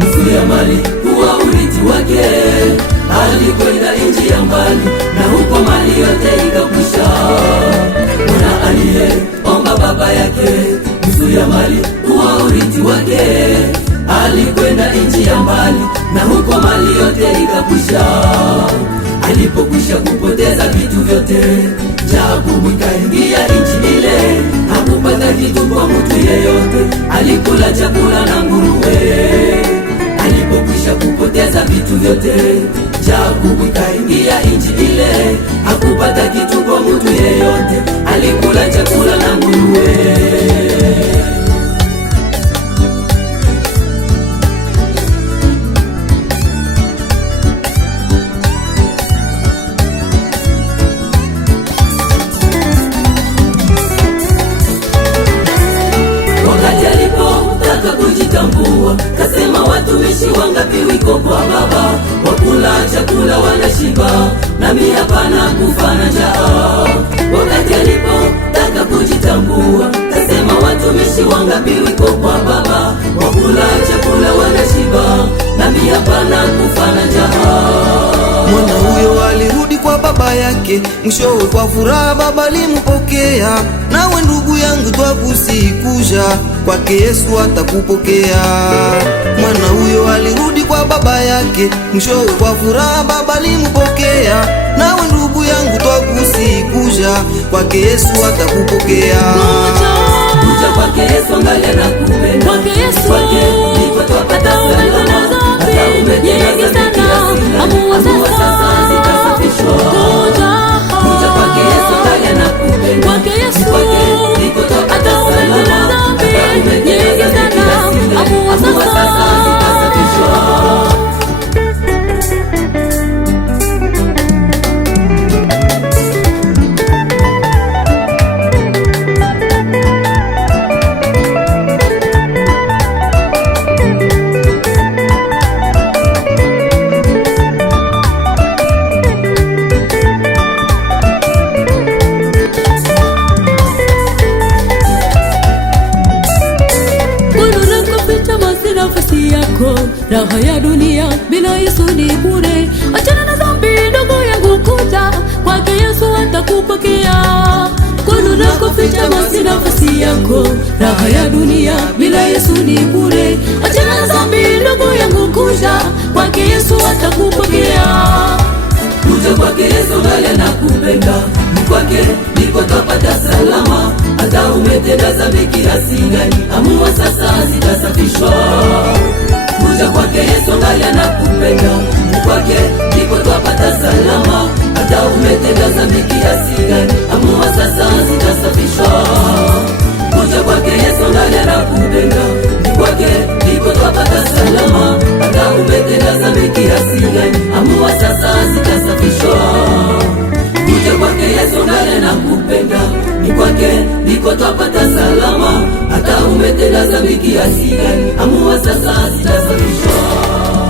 nusu ya mali kuwa urithi wake. Alikwenda nchi ya mbali na huko mali yote ikakwisha. Mwana aliyeomba baba yake nusu ya mali kuwa urithi wake. Alikwenda nchi ya mbali na huko mali yote ikakwisha. Alipokwisha kupoteza vitu vyote, Yakobo kaingia nchi ile. Hakupata kitu kwa mtu yeyote, alikula chakula na nguruwe. Alipokwisha kupoteza vitu vyote, Yakobo kaingia nchi ile. Hakupata kitu kwa mtu yeyote, alikula chakula na nguruwe. Kujitambua, kasema watumishi wangapi wiko kwa baba, wakula chakula wanashiba, nami hapana kufa na njaa. Wakati alipotaka kujitambua, kasema watumishi wangapi wiko kwa baba, wakula chakula wanashiba, nami hapana kufa na njaa. Mwana huyo alirudi kwa baba yake, mwishowe kwa furaha baba limpokea. Nawe ndugu yangu twakusikuja, kwake Yesu atakupokea. Mwana huyo alirudi kwa baba yake, mwishowe kwa furaha baba limpokea. Nawe ndugu yangu twakusikuja, kwake Yesu atakupokea. Kuja kwake Yesu angalia na kupenda, kwake ndipo twapata salama. Hata umetenda dhambi amua sasa zitasafishwa. Kuja kwake Yesu angalia na kupenda, kwake ndipo twapata salama. Hata umetenda dhambi amua sasa zitasafishwa. Raha ya dunia bila Yesu ni bure. Achana na dhambi ndugu yangu, kuja kwake Yesu atakupokea. Kwani unakoficha basi nafasi yako. Raha ya dunia bila Yesu ni bure. Achana na dhambi ndugu yangu, kuja kwake Yesu atakupokea. Kuja kwake Yesu angalia na kupenda, kwake ndipo twapata salama. Hata umetenda dhambi kiasi gani, amua sasa zitasafishwa. Kuja kwake Yesu angalia na kupenda, kwake ndipo twapata salama. Hata umetenda dhambi kiasi gani, amua sasa zitasafishwa. Kuja kwake Yesu angalia na kupenda, kwake ndipo twapata salama. Hata umetenda dhambi kiasi gani, amua sasa zitasafishwa. Kuja kwake Yesu angalia na kupenda, kwake ndipo twapata salama. Hata umetenda dhambi kiasi gani, amua sasa zitasafishwa.